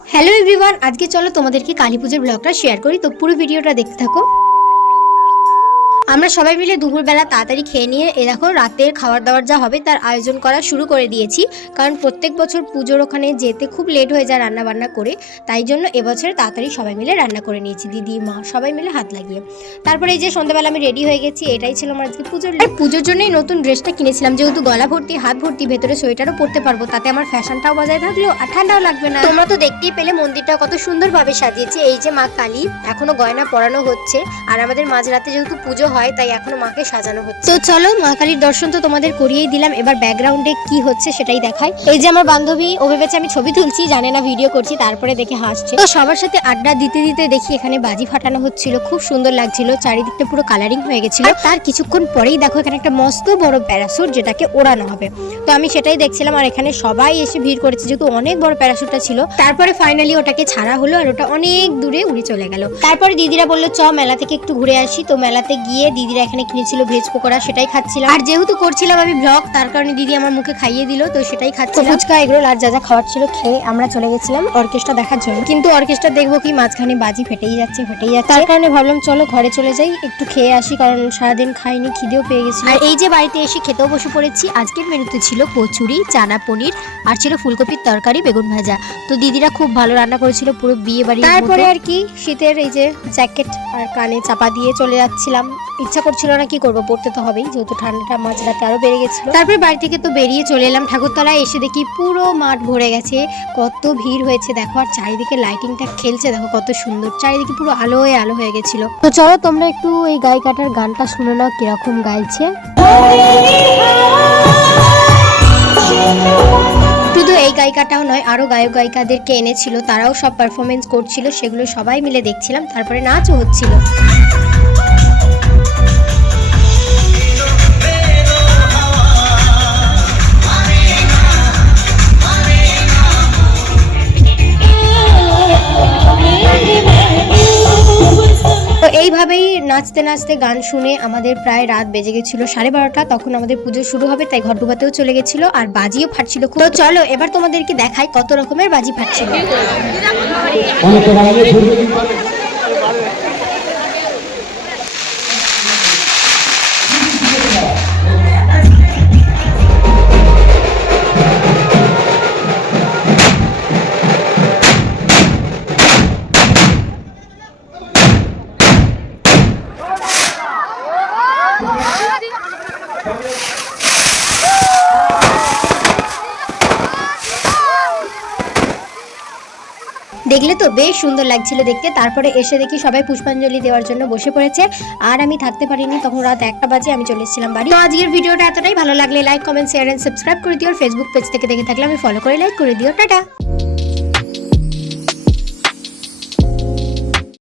Hello everyone, আজকে চলো তোমাদেরকে কালী পুজোর ব্লগটা শেয়ার করি। তো পুরো ভিডিওটা দেখতে থাকো। আমরা সবাই মিলে দুপুরবেলা তাড়াতাড়ি খেয়ে নিয়ে দেখো রাতের খাবার দাবার যা হবে তার আয়োজন করা শুরু করে দিয়েছি। কারণ প্রত্যেক বছর পুজোর ওখানে যেতে খুব লেট হয়ে যায় রান্না বান্না করে, তাই জন্য এবছর তাড়াতাড়ি সবাই মিলে রান্না করে নিয়েছি, দিদি মা সবাই মিলে হাত লাগিয়ে। তারপরে এই যে সন্ধ্যাবেলা আমি রেডি হয়ে গেছি, এটাই ছিল আমার আজকে পুজোর জন্যই নতুন ড্রেসটা কিনেছিলাম, যেহেতু গলা ভর্তি হাত ভর্তি, ভেতরে সোয়েটারও পরতে পারবো, তাতে আমার ফ্যাশনটাও বজায় থাকলো আর ঠান্ডাও লাগবে না। তোমরা তো দেখতেই পেলে মন্দিরটা কত সুন্দরভাবে সাজিয়েছে। এই যে মা কালী, এখনো গয়না পরানো হচ্ছে, আর আমাদের মাঝরাতে যেহেতু পুজো হয় তাই এখনো মাকে সাজানো হচ্ছে। তো চলো মা কালীর দর্শন তো তোমাদের করিয়েই দিলাম, এবার ব্যাকগ্রাউন্ডে কি হচ্ছে সেটাই দেখাই। এই যে আমার বান্ধবী, ও ভেবেছে আমি ছবি তুলছি, জানে না ভিডিও করছি, তারপরে দেখে হাসছে। তো সবার সাথে আড্ডা দিতে দিতে দেখি এখানে বাজি ফাটানো হচ্ছিল, খুব সুন্দর লাগছিল, চারিদিকটা পুরো কালারিং হয়ে গেছিল। তার কিছুক্ষণ পরেই দেখো এখানে একটা মস্ত বড় প্যারাসুট, যেটাকে ওড়ানো হবে। তো আমি সেটাই দেখছিলাম, আর এখানে সবাই এসে ভিড় করেছে যেহেতু অনেক বড় প্যারাসুটটা ছিল। তারপরে ফাইনালি ওটাকে ছাড়া হলো আর ওটা অনেক দূরে উড়ে চলে গেল। তারপরে দিদিরা বললো চ মেলা থেকে একটু ঘুরে আসি। তো মেলাতে গিয়ে দিদিরা এখানে কিনেছিল ভেজ পকোড়া, সেটাই খাচ্ছিলাম। আর যেহেতু করছিলাম আমি ব্লগ, তার কারণে দিদি আমার মুখে খাইয়ে দিল, তো সেটাই খাচ্ছিলাম। ফুচকা এগরোল আর যা যা খাওয়ার ছিল খেয়ে আমরা চলে গেছিলাম অর্কেস্ট্রা দেখার জন্য। কিন্তু অর্কেস্ট্রা দেখবো কি, মাঝখানে বাজি ফেটেই যাচ্ছে। তার কারণে ভাবলাম চলো ঘরে চলে যাই, একটু খেয়ে আসি, কারণ সারাদিন খাইনি, খিদেও পেয়ে গেছি। আর এই যে বাড়িতে এসে খেতেও বসে পড়েছি। আজকের মেনুতে ছিল কচুরি, চানা পনির, আর ছিল ফুলকপির তরকারি, বেগুন ভাজা। তো দিদিরা খুব ভালো রান্না করেছিল, পুরো বিয়ে বাড়ি। তারপরে আর কি শীতের এই যে জ্যাকেট আর কানে চাপা দিয়ে চলে যাচ্ছিলাম। ইচ্ছা করছিল না, কি করবো, পড়তে তো হবেই, যেহেতু ঠান্ডাটা মাঝরাতে আরো বেড়ে গেছিল। তারপরে বাড়ি থেকে তো বেরিয়ে চলে এলাম ঠাকুরতলায়। এসে দেখি পুরো মাঠ ভরে গেছে, কত ভিড় হয়েছে দেখো, আর চারিদিকে লাইটিংটা খেলছে দেখো কত সুন্দর, চারিদিকে পুরো আলোয় আলো হয়ে গেছিল। তো চলো তোমরা একটু এই গায়িকাটার গানটা শুনে নাও কিরকম গাইছে। শুধু এই গায়িকাটাও নয়, আরো গায়ক গায়িকাদেরকে এনেছিল, তারাও সব পারফরমেন্স করছিল, সেগুলো সবাই মিলে দেখছিলাম। তারপরে নাচও হচ্ছিল। তো এইভাবেই নাচতে নাচতে গান শুনে আমাদের প্রায় রাত বেজে গেছিল 12:30। তখন আমাদের পুজো শুরু হবে, তাই ঘর ডুবাতেও চলে গেছিল, আর বাজিও ফাটছিল খুব। তো চলো এবার তোমাদেরকে দেখাই কত রকমের বাজি ফাটছিল। দেখলে তো বেশ সুন্দর লাগছিল দেখতে। তারপরে এসে দেখি সবাই পুষ্পাঞ্জলি দেওয়ার জন্য বসে পড়েছে, আর আমি থাকতে পারিনি, তখন রাত 1টা বাজে, আমি চলে এসেছিলাম বাড়ি। তো আজকের ভিডিওটা এতটাই, ভালো লাগলে like comment share and subscribe করে দিও। আর ফেসবুক পেজ থেকে দেখে থাকলে আমি ফলো করে লাইক করে দিও। টাটা।